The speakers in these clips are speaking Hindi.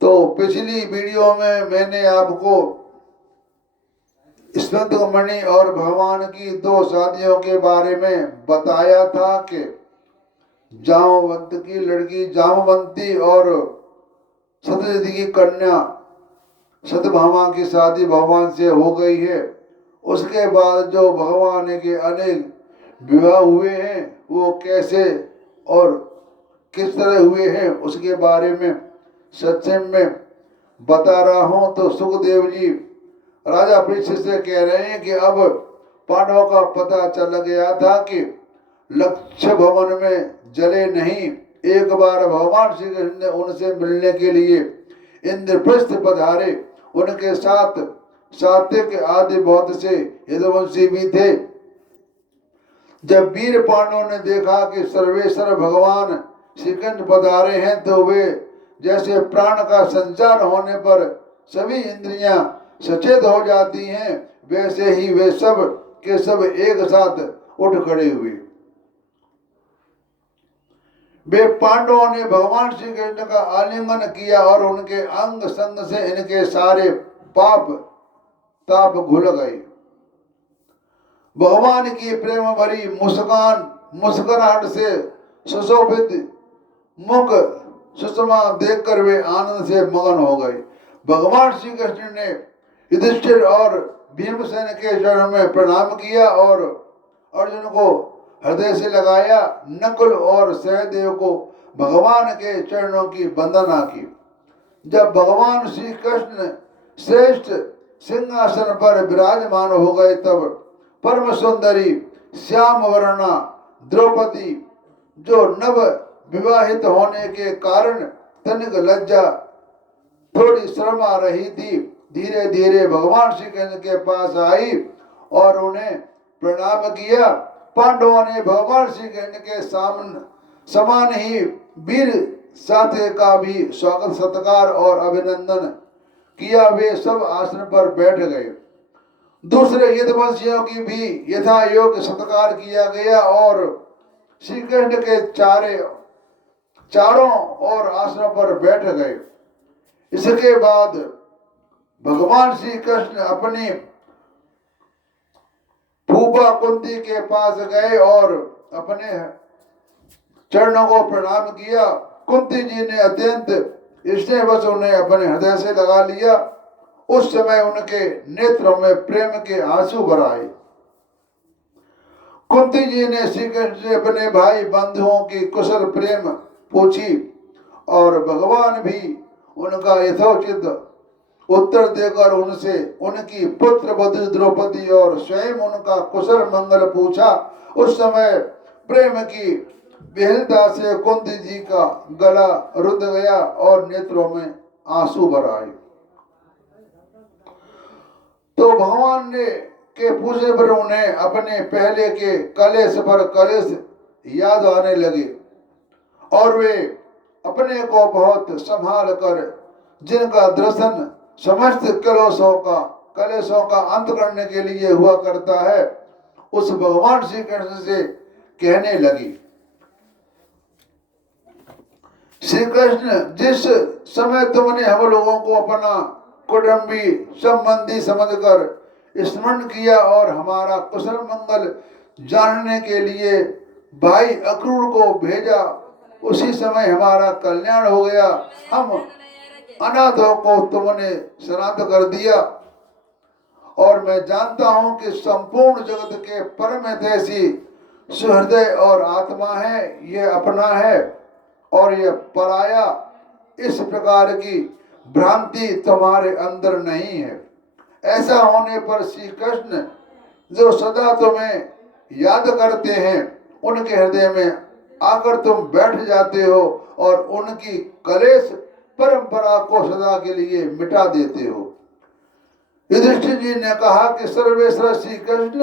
तो पिछली वीडियो में मैंने आपको स्कंदमणि और भगवान की दो शादियों के बारे में बताया था कि जामवंत की लड़की जामवंती और सत्यवती की कन्या सत्यभामा की शादी भगवान से हो गई है। उसके बाद जो भगवान के अनेक विवाह हुए हैं वो कैसे और किस तरह हुए हैं उसके बारे में सत्संग में बता रहा हूँ। तो सुखदेव जी राजा परीक्षित से कह रहे हैं कि अब पांडवों का पता चल गया था कि लक्ष्य भवन में जले नहीं। एक बार भगवान श्री कृष्ण ने उनसे मिलने के लिए इंद्रप्रस्थ पधारे। उनके साथ सात्विक आदि बहुत से यदुवंशी भी थे। जब वीर पांडवों ने देखा कि सर्वेश्वर भगवान श्री कृष्ण पधारे हैं तो वे जैसे प्राण का संचार होने पर सभी इंद्रियां सचेत हो जाती हैं, वैसे ही वे सब के सब एक साथ उठ खड़े हुए। वे पांडवों ने भगवान श्री कृष्ण का आलिंगन किया और उनके अंग संग से इनके सारे पाप ताप घुल गए। भगवान की प्रेम भरी मुस्कुराहट से सुशोभित मुख सुषमा देखकर वे आनंद से मगन हो गए। भगवान श्री कृष्ण ने युधिष्ठिर और भीमसेन के चरणों में प्रणाम किया और अर्जुन को हृदय से लगाया। नकुल और सहदेव को भगवान के चरणों की वंदना की। जब भगवान श्री कृष्ण श्रेष्ठ सिंहासन पर विराजमान हो गए तब परम सुंदरी श्याम वर्णा द्रौपदी जो नव विवाहित होने के कारण तनिक लज्जा थोड़ी शर्म आ रही थी, धीरे धीरे भगवान श्री कृष्ण के पास आई और उन्हें प्रणाम किया। पांडवों ने भगवान श्री कृष्ण के समान ही वीर साथे का भी स्वागत सत्कार और अभिनंदन किया। वे सब आसन पर बैठ गए। दूसरे यदुवंशियों की भी यथा योग्य सत्कार किया गया और श्री कृष्ण के चारों ओर आसनों पर बैठ गए। इसके बाद भगवान श्री कृष्ण अपनी फूफा कुंती के पास गए और अपने चरणों को प्रणाम किया। कुंती जी ने अत्यंत स्नेहवश उन्हें अपने हृदय से लगा लिया। उस समय उनके नेत्रों में प्रेम के आंसू भर आए। कुंती जी ने श्री कृष्ण से अपने भाई बंधुओं की कुशल प्रेम पूछी और भगवान भी उनका यथोचित उत्तर देकर उनसे उनकी पुत्र वधू द्रौपदी और स्वयं उनका कुशल मंगल पूछा। उस समय प्रेम की विहलता से कुंती जी का गला रुंध गया और नेत्रों में आंसू भर आए। तो भगवान ने के पूछे पर उन्हें अपने पहले के कलेश पर कलेश याद आने लगे और वे अपने को बहुत संभाल कर जिनका दर्शन समस्त कलेशों का अंत करने के लिए हुआ करता है उस भगवान श्री कृष्ण से कहने लगी। श्री कृष्ण, जिस समय तुमने हम लोगों को अपना कुटुंबी संबंधी समझकर स्मरण किया और हमारा कुशल मंगल जानने के लिए भाई अक्रूर को भेजा, उसी समय हमारा कल्याण हो गया। हम अनाथों को तुमने श्राद्ध कर दिया और मैं जानता हूं कि संपूर्ण जगत के परम हितैषी सुहृदय और आत्मा है, यह अपना है और यह पराया। इस प्रकार की भ्रांति तुम्हारे अंदर नहीं है। ऐसा होने पर श्री कृष्ण जो सदा तुम्हें याद करते हैं उनके हृदय में आकर तुम बैठ जाते हो और उनकी कलेश परंपरा को सदा के लिए मिटा देते हो। युधिष्ठिर जी ने कहा कि सर्वेश्वर श्री कृष्ण,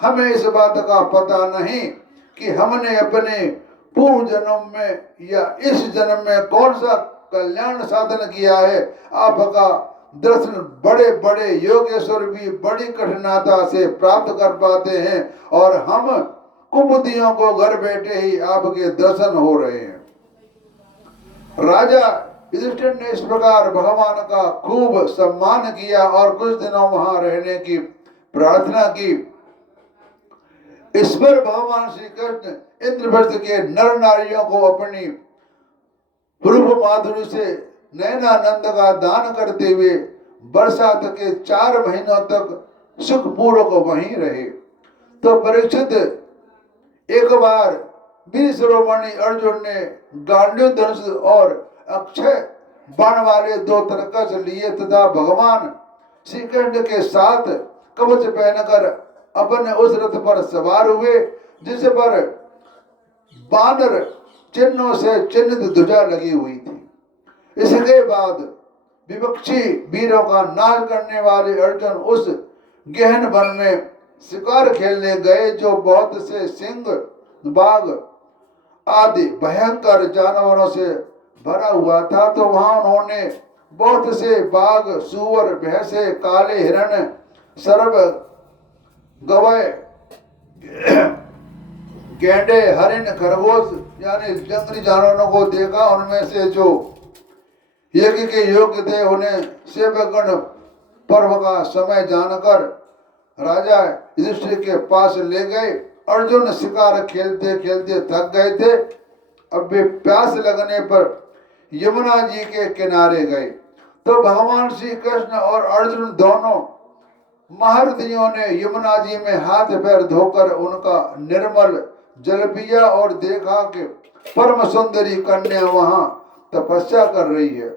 हमें इस बात का पता नहीं कि हमने अपने पूर्व जन्म में या इस जन्म में कौन सा कल्याण साधन किया है। आपका दर्शन बड़े बड़े योगेश्वर भी बड़ी कठिनता से प्राप्त कर पाते हैं और हम कुबुद्धियों को घर बैठे ही आपके दर्शन हो रहे हैं। राजा युधिष्ठिर ने इस प्रकार भगवान का खूब सम्मान किया और कुछ दिनों वहां रहने की प्रार्थना की। इस पर भगवान श्री कृष्ण इंद्रप्रस्थ के नर नारियों को अपनी रूप माधुरी से नयनानंद का दान करते हुए बरसात के 4 महीनों तक सुखपूर्वक वहीं रहे। तो परीक्षित एक बार वीर शिरोमणि अर्जुन ने गांडीव धनुष और अक्षय बाण वाले 2 तरकस लिए तथा भगवान श्री कृष्ण के साथ कवच पहनकर अपने उस रथ पर सवार हुए जिस पर बानर चिन्हों से चिन्हित ध्वजा लगी हुई थी। इसके बाद विपक्षी वीरों का नाश करने वाले अर्जुन उस गहन वन में शिकार खेलने गए जो बहुत से सिंह, बाघ आदि भयंकर जानवरों से भरा हुआ था। तो वहां उन्होंने बहुत से बाघ, सूअर, भैंसे, काले हिरण, सर्प, गवय, गैंडे, हरिण, खरगोश यानी जंगली जानवरों को देखा। उनमें से जो यज्ञ के योग्य थे उन्हें सेवकगण पर्व का समय जानकर राजा युधिष्ठिर के पास ले गए। अर्जुन शिकार खेलते खेलते थक गए थे। अब वे प्यास लगने पर यमुना जी के किनारे गए। तो भगवान श्री कृष्ण और अर्जुन दोनों महारथियों ने यमुना जी में हाथ पैर धोकर उनका निर्मल जल पिया और देखा कि परम सुंदरी कन्या वहां तपस्या कर रही है।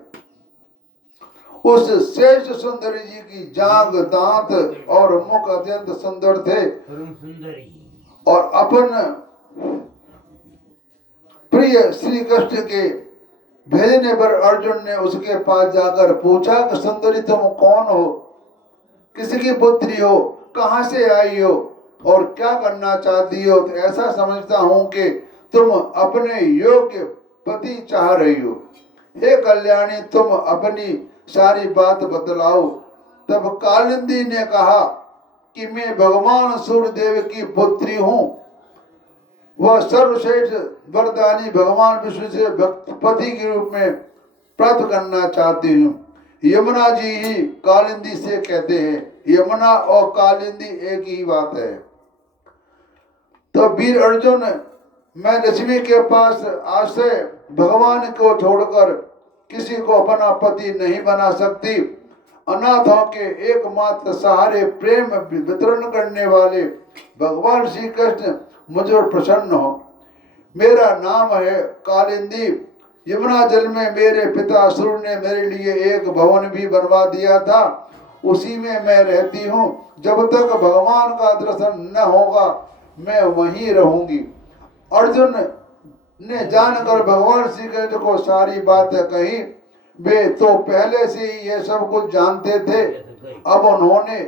उस श्रेष्ठ सुंदरी जी की जांग, दांत और मुख अत्यंत सुंदर थे और अपन प्रिय श्री कृष्ण के भेजने पर अर्जुन ने उसके पास जाकर पूछा कि सुंदरी तुम कौन हो, किसकी पुत्री हो, कहां से आई हो और क्या करना चाहती हो। तो ऐसा समझता हूं कि तुम अपने योग्य पति चाह रही हो। हे कल्याणी तुम अपनी सारी बात बतलाओ। तब कालिंदी ने कहा कि मैं भगवान सूर्यदेव की पुत्री हूँ। वह सर्वश्रेष्ठ वरदानी भगवान विष्णु से पति के रूप में प्राप्त करना चाहती हूँ। यमुना जी ही कालिंदी से कहते हैं। यमुना और कालिंदी एक ही बात है। तो वीर अर्जुन, मैं लक्ष्मी के पास आश्रय भगवान को छोड़कर किसी को अपना पति नहीं बना सकती। अनाथों के एकमात्र सहारे प्रेम वितरण करने वाले भगवान श्री कृष्ण मुझ पर प्रसन्न हो। मेरा नाम है कालिंदी। यमुना जल में मेरे पिता सूर्य ने मेरे लिए एक भवन भी बनवा दिया था, उसी में मैं रहती हूँ। जब तक भगवान का दर्शन न होगा मैं वहीं रहूंगी। अर्जुन ने जानकर भगवान श्री कृष्ण को सारी बातें कही। वे तो पहले से ही ये सब कुछ जानते थे। अब उन्होंने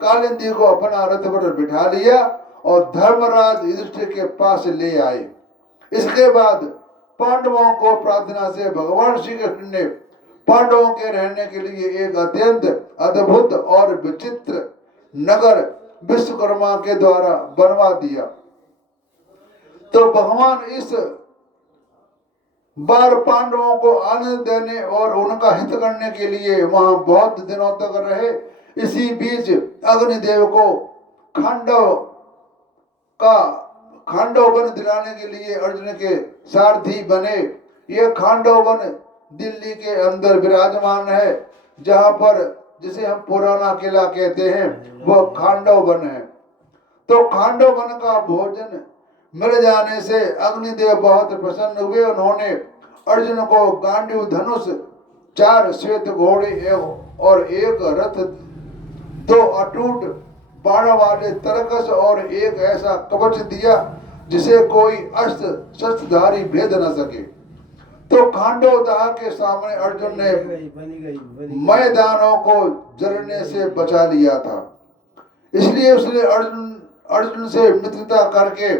कालिंदी को अपना रथ पर बिठा लिया और धर्मराज युधिष्ठिर के पास ले आए। इसके बाद पांडवों को प्रार्थना से भगवान श्री कृष्ण ने पांडवों के रहने के लिए एक अत्यंत अद्भुत और विचित्र नगर विश्वकर्मा के द्वारा बनवा दिया। तो भगवान इस बार पांडवों को आनंद देने और उनका हित करने के लिए वहां बहुत दिनों तक रहे। इसी बीच अग्निदेव को खांडव वन दिलाने के लिए अर्जुन के सारथी बने। यह खांडव वन दिल्ली के अंदर विराजमान है, जहां पर जिसे हम पुराना किला कहते हैं वह खांडव वन है। तो खांडव वन का भोजन मिल जाने से अग्निदेव बहुत प्रसन्न हुए। उन्होंने अर्जुन को गांडीव धनुष, 4 श्वेत घोड़े और एक रथ, 2 अटूट बाण वाले तरकस और एक ऐसा कवच दिया जिसे कोई अस्त्र शस्त्रधारी भेद न सके। तो खांडव दाह के सामने अर्जुन ने मैदानों को जलने से बचा लिया था। इसलिए उसने अर्जुन से मित्रता करके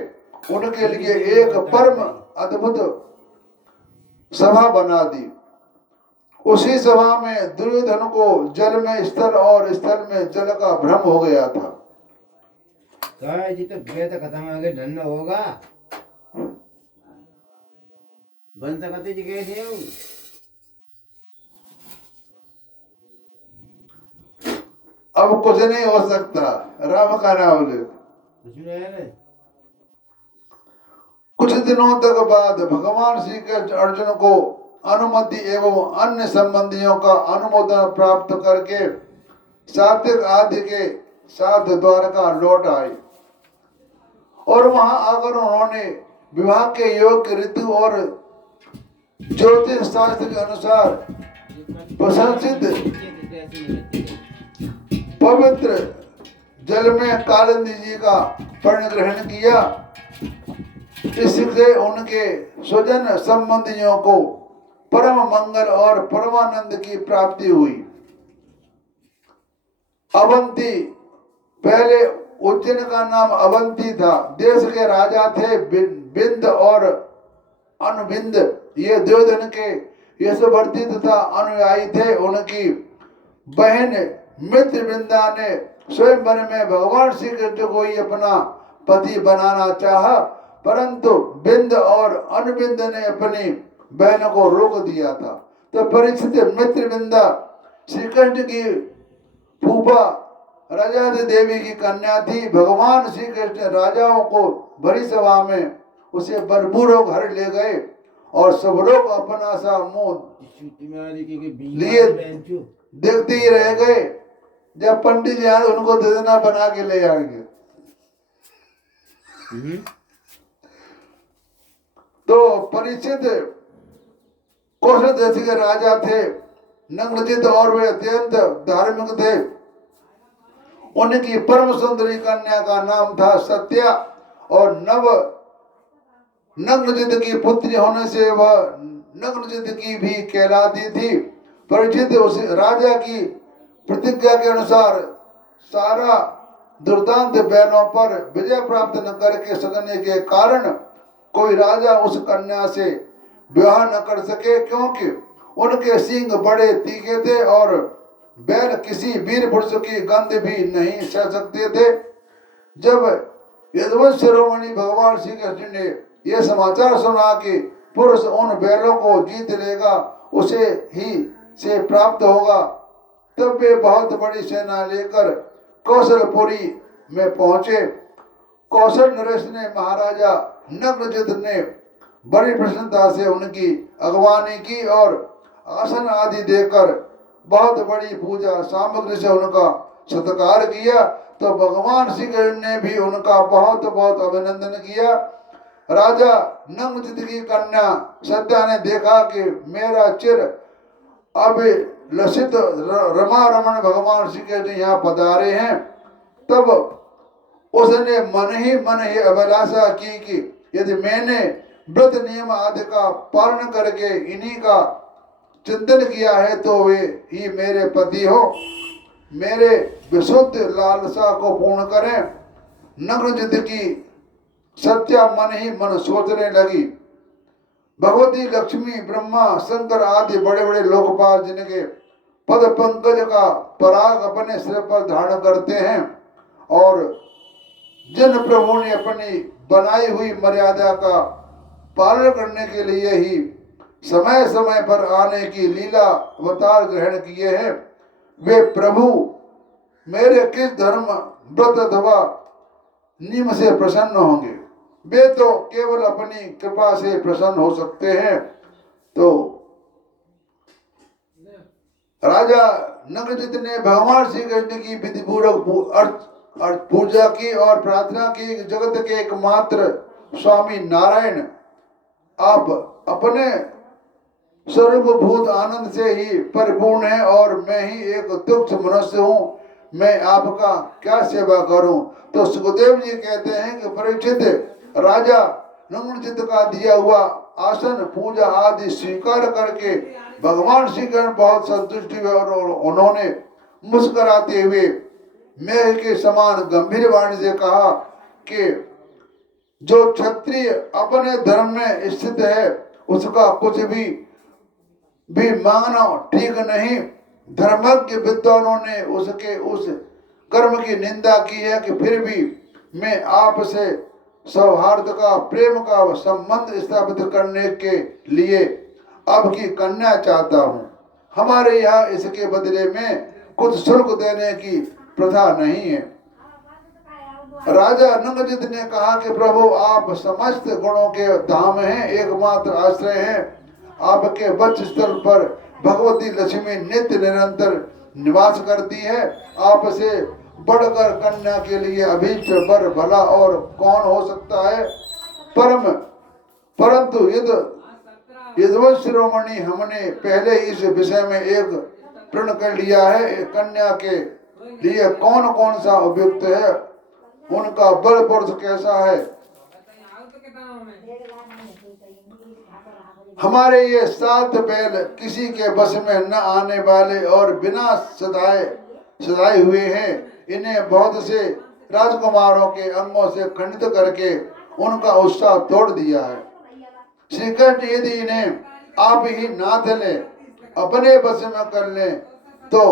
उनके लिए एक परम अद्भुत सभा बना दी। उसी सभा में दुर्योधन को जल में स्थल और स्थल में जल का भ्रम हो गया था। जी तो खत्म आगे धन्य होगा बन सकते जी कैसे अब कुछ नहीं हो सकता, राम का नाम ले। कुछ नहीं है ना। कुछ दिनों तक बाद भगवान श्री कृष्ण अर्जुन को अनुमति एवं अन्य संबंधियों का अनुमोदन प्राप्त करके सात्विक आदि के साथ द्वारका लौट आए और वहां आकर उन्होंने विवाह के योग्य ऋतु और ज्योतिष शास्त्र के अनुसार प्रशंसित पवित्र जल में कालिंदी जी का पर्ण ग्रहण किया। इससे उनके स्वजन संबंधियों को परम मंगल और परमानंद की प्राप्ति हुई। अवंती, पहले उज्जैन का नाम अवंती था, देश के राजा थे बिंद और अनुबिंद। ये दुर्योधन के यशवर्ती तथा अनुयायी थे। उनकी बहन मित्रविंदा ने स्वयंवर में भगवान श्री कृष्ण को ही अपना पति बनाना चाहा, परंतु बिंद और अनुबिंद ने अपनी बहन को रोक दिया था। तो परीक्षित मित्रविंदा श्री कृष्ण की फूफा राजादी देवी की कन्या थी। भगवान श्री कृष्ण राजाओं को भरी सभा में उसे बरबूरों घर ले गए और सब लोग अपना सा मुंह लिए देखते ही रह गए। जब पंडित जी आए उनको दे देना, बना के ले आएंगे। तो परीक्षित कौशल देश के राजा थे, नग्नचित और वे अत्यंत धार्मिक थे। उनकी परम सुंदरी कन्या का नाम था सत्या और नग्नचित की पुत्री होने से वह नग्नचित की भी कहलाती थी। परीक्षित उस राजा की प्रतिज्ञा के अनुसार सारा दुर्दांत बहनों पर विजय प्राप्त न करके सकने के कारण कोई राजा उस कन्या से विवाह न कर सके, क्योंकि उनके सींग बड़े तीखे थे और बैल किसी वीर पुरुष की गंध भी नहीं सह सकते थे। जब यदुवंश शिरोमणि भगवान श्री कृष्ण ने यह समाचार सुना कि पुरुष उन बैलों को जीत लेगा, उसे ही से प्राप्त होगा, तब वे बहुत बड़ी सेना लेकर कौशलपुरी में पहुंचे। कौशल नरेश ने महाराजा नग्नचित ने बड़ी प्रसन्नता से उनकी अगवानी की और आसन आदि देकर बहुत बड़ी पूजा सामग्री से उनका सत्कार किया। तो भगवान श्री कृष्ण ने भी उनका बहुत बहुत अभिनंदन किया। राजा नग्नचित की कन्या सत्या ने देखा कि मेरा चिर अभिलषित रमा रमन भगवान श्री कृष्ण यहाँ पधारे हैं, तब उसने मन ही अभिलाषा की कि यदि मैंने व्रत नियम आदि का पालन करके इन्हीं का चिंतन किया है तो वे ही मेरे पति हो, मेरे विशुद्ध लालसा को पूर्ण करें। नग्नचित की सत्या मन ही मन सोचने लगी। भगवती लक्ष्मी ब्रह्मा शंकर आदि बड़े बड़े लोकपाल जिनके पद पंकज का पराग अपने सिर पर धारण करते हैं और जिन प्रभु ने अपनी बनाई हुई मर्यादा का पालन करने के लिए ही समय समय पर आने की लीला अवतार ग्रहण किए हैं, वे प्रभु मेरे किस धर्म व्रत अथवा नियम से प्रसन्न होंगे? वे तो केवल अपनी कृपा से प्रसन्न हो सकते हैं। तो राजा नग्नचित ने भगवान श्री कृष्ण की विधि पूर्वक पूजा की और प्रार्थना की। जगत के एकमात्र स्वामी नारायण, आप अपने सर्वभूत आनंद से ही परिपूर्ण है और मैं ही एक तुच्छ मनुष्य हूँ, मैं आपका क्या सेवा करूं? तो सुखदेव जी कहते हैं कि परीक्षित राजा नग्नचित का दिया हुआ आसन पूजा आदि स्वीकार करके भगवान श्री कृष्ण बहुत संतुष्ट हुए और उन्होंने मुस्कुराते हुए मेघ के समान गंभीर वाणी से कहा कि जो क्षत्रिय अपने धर्म में स्थित है उसका कुछ भी मांगना ठीक नहीं। धर्मज्ञ विद्वानों ने उसके उस कर्म की निंदा की है कि फिर भी मैं आपसे सौहार्द का प्रेम का संबंध स्थापित करने के लिए आपकी कन्या चाहता हूँ। हमारे यहाँ इसके बदले में कुछ शुल्क देने की प्रथा नहीं है। राजा नंगजित ने कहा कि प्रभु आप समस्त गुणों के धाम हैं, एकमात्र आश्रय हैं। आपके वक्ष स्थल पर भगवती लक्ष्मी नित्य निरंतर निवास करती है। आपसे बढ़कर कन्या के लिए अभीष्ट वर भला और कौन हो सकता है। परंतु यदवत शिरोमणि हमने पहले इस विषय में एक प्रण कर लिया है। कन्या के लिए कौन कौन सा उपयुक्त है, उनका बल पुरुष कैसा है, हमारे ये 7 बैल किसी के बस में न आने वाले और बिना सदाए हुए हैं। इन्हें बहुत से राजकुमारों के अंगों से खंडित करके उनका उत्साह तोड़ दिया है। श्री कृष्ण यदि इन्हें आप ही नाथ ले अपने बस में कर ले तो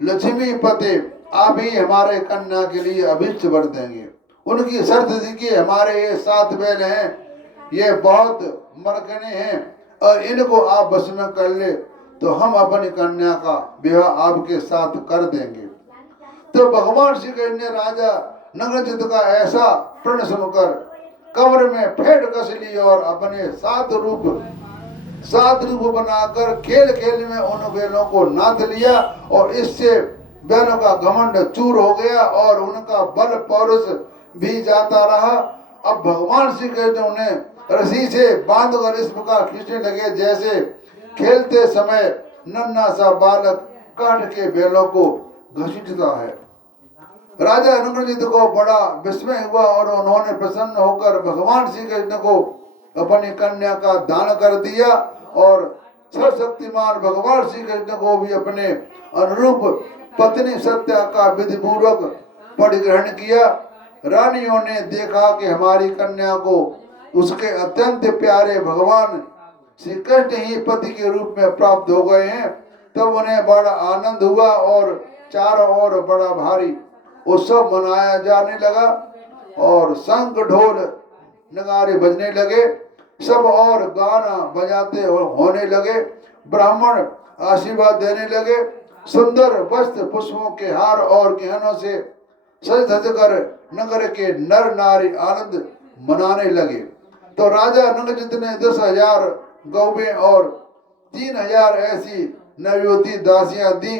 लक्ष्मी पति आप ही हमारे कन्या के लिए अभीष्ट वर देंगे। उनकी शर्त थी कि हमारे ये 7 बैल हैं, ये बहुत मरकने हैं और इनको आप बस में कर ले तो हम अपनी कन्या का विवाह आपके साथ कर देंगे। तो भगवान श्री कृष्ण ने राजा नंगजित का ऐसा प्रण सुनकर कमर में फेंट कस ली और अपने 7 रूप बनाकर खेल में उन बैलों को नाथ लिया और इससे बैलों का घमंड चूर हो गया और उनका बल पौरुष भी जाता रहा। अब भगवान श्री कृष्ण उन्हें रस्सी से बांधकर इस प्रकार खींचने लगे जैसे खेलते समय नन्हा सा बालक काट के बैलों को घसीटता है। राजा नंगजित को बड़ा विस्मय हुआ और उन्होंने प्रसन्न होकर भगवान श्री कृष्ण को अपनी कन्या का दान कर दिया और सर्वशक्तिमान भगवान श्री कृष्ण को भी अपने अनुरूप पत्नी सत्या का विधि पूर्वक परिग्रहण किया। रानियों ने देखा कि हमारी कन्या को उसके अत्यंत प्यारे भगवान श्री कृष्ण ही पति के रूप में प्राप्त हो गए हैं। तब उन्हें बड़ा आनंद हुआ और चारों ओर बड़ा भारी उत्सव मनाया जाने लगा और शंख ढोल नगारे बजने लगे, सब और गाना बजाते होने लगे। ब्राह्मण आशीर्वाद देने लगे, सुंदर वस्त्र पुष्पों के हार और गहनों से सज धज कर नगर के नर नारी आनंद मनाने लगे। तो राजा नंगजित ने 10,000 गौवें और 3,000 ऐसी नवयुवती दासियां दी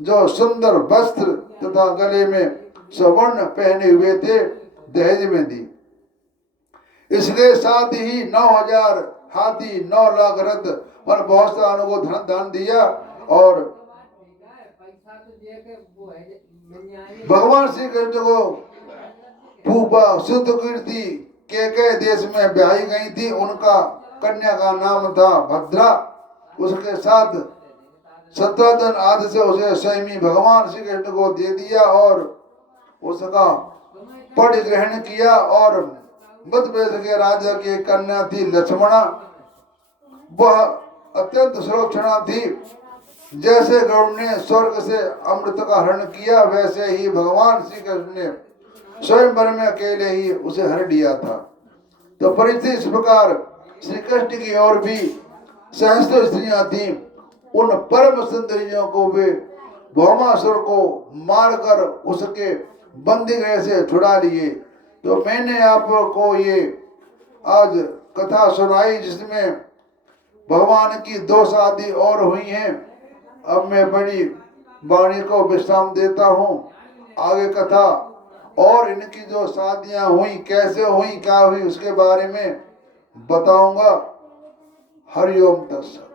जो सुंदर वस्त्र तथा गले में स्वर्ण पहने हुए थे, दहेज में दी। इसके साथ ही 9,000 हाथी, 9 लाख रथ और बहुत सारों को धन दान दिया। और भगवान श्री कृष्ण को पूपा शुद्ध कीर्ति के देश में ब्याही गई थी। उनका कन्या का नाम था भद्रा। उसके साथ 17 दिन आदि से उसे स्वयं भगवान श्री कृष्ण को दे दिया और उसका परिग्रहण किया। और मध्यप्रदेश के राजा की कन्या थी लक्ष्मणा। वह अत्यंत सुलक्षणा थी। जैसे गरुड़ ने स्वर्ग से अमृत का हरण किया वैसे ही भगवान श्री कृष्ण ने स्वयंवर में अकेले ही उसे हर लिया था। तो परिस्थिति इस प्रकार श्री कृष्ण की और भी सहस्त्र स्त्रियां थी। उन परम सुंदरियों को वे भौमासुर को मारकर उसके बंदी गृह से छुड़ा लिए। तो मैंने आपको ये आज कथा सुनाई जिसमें भगवान की 2 शादी और हुई हैं। अब मैं बड़ी वाणी को विश्राम देता हूँ। आगे कथा और इनकी जो शादियां हुई, कैसे हुई, क्या हुई, उसके बारे में बताऊंगा। हरिओम तत्सत।